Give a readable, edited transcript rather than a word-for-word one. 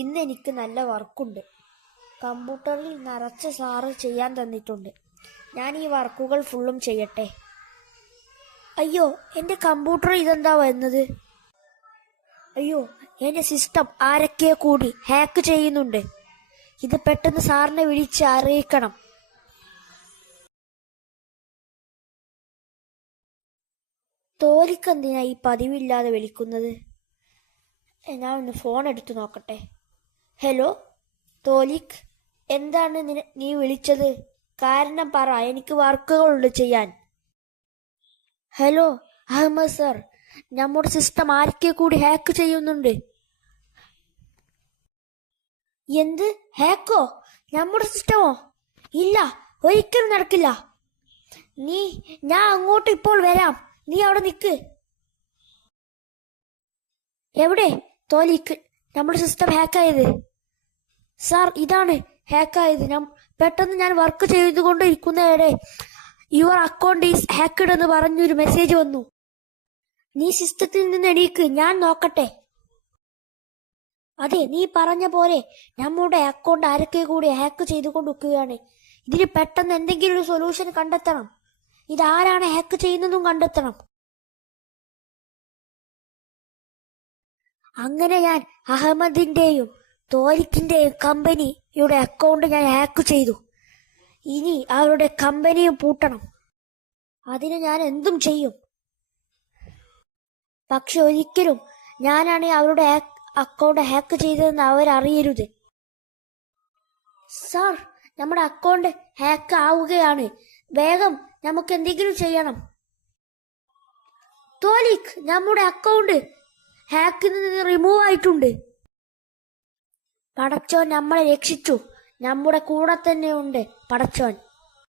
ഇന്ന് എനിക്ക് നല്ല വർക്കുണ്ട്. കമ്പ്യൂട്ടറിൽ നിറച്ച് സാറ് ചെയ്യാൻ തന്നിട്ടുണ്ട്. ഞാൻ ഈ വർക്കുകൾ ഫുള്ളും ചെയ്യട്ടെ. അയ്യോ, എൻ്റെ കമ്പ്യൂട്ടറിൽ ഇതെന്താ വരുന്നത്? അയ്യോ, എൻ്റെ സിസ്റ്റം ആരൊക്കെ കൂടി ഹാക്ക് ചെയ്യുന്നുണ്ട്. ഇത് പെട്ടെന്ന് സാറിനെ വിളിച്ച് അറിയിക്കണം. തോലിക്കെന്തിനാ ഈ പതിവില്ലാതെ വിളിക്കുന്നത്? ഞാൻ ഒന്ന് ഫോൺ എടുത്തു നോക്കട്ടെ. ഹലോ തോലിക്, എന്താണ് നീ വിളിച്ചത്? കാരണം പറ, എനിക്ക് വർക്കുകളുണ്ട് ചെയ്യാൻ. ഹലോ അഹമ്മദ് സർ, നമ്മുടെ സിസ്റ്റം ആരൊക്കെ കൂടി ഹാക്ക് ചെയ്യുന്നുണ്ട്. എന്ത് ഹാക്കോ? നമ്മുടെ സിസ്റ്റമോ? ഇല്ല, ഒരിക്കലും നടക്കില്ല. ഞാൻ അങ്ങോട്ട് ഇപ്പോൾ വരാം, നീ അവിടെ നിൽക്ക്. എവിടെ തോലിക്ക് നമ്മുടെ സിസ്റ്റം ഹാക്കായത്? സാർ, ഇതാണ് ഹാക്കായത്. പെട്ടെന്ന് ഞാൻ work ചെയ്തുകൊണ്ടിരിക്കുന്നതിടെ your account is hacked എന്ന് പറഞ്ഞൊരു മെസ്സേജ് വന്നു. നീ സിസ്റ്റത്തിൽ നിന്ന് എണീക്ക്, ഞാൻ നോക്കട്ടെ. അതെ, നീ പറഞ്ഞ പോലെ നമ്മുടെ അക്കൗണ്ട് ആരൊക്കെ കൂടി ഹാക്ക് ചെയ്തുകൊണ്ടിരിക്കുകയാണ്. ഇതിന് പെട്ടെന്ന് എന്തെങ്കിലും ഒരു സൊല്യൂഷൻ കണ്ടെത്തണം. ഇതാരാണ് ഹാക്ക് ചെയ്യുന്നതും കണ്ടെത്തണം. അങ്ങനെ ഞാൻ അഹമ്മദിന്റെയും തോലിക്കിന്റെയും കമ്പനിയുടെ അക്കൗണ്ട് ഞാൻ ഹാക്ക് ചെയ്തു. ഇനി അവരുടെ കമ്പനിയും പൂട്ടണം. അതിന് ഞാൻ എന്തും ചെയ്യും. പക്ഷെ ഒരിക്കലും ഞാനാണ് അവരുടെ അക്കൗണ്ട് ഹാക്ക് ചെയ്തതെന്ന് അവരറിയരുത്. സാർ, നമ്മുടെ അക്കൗണ്ട് ഹാക്ക് ആവുകയാണ്. വേഗം നമുക്ക് എന്തെങ്കിലും ചെയ്യണം. തോലിക്, നമ്മുടെ അക്കൗണ്ട് ഹാക്കിൽ നിന്ന് റിമൂവ് ആയിട്ടുണ്ട്. പടച്ചോൻ നമ്മളെ രക്ഷിച്ചു. നമ്മുടെ കൂടെ തന്നെ ഉണ്ട് പടച്ചോൻ.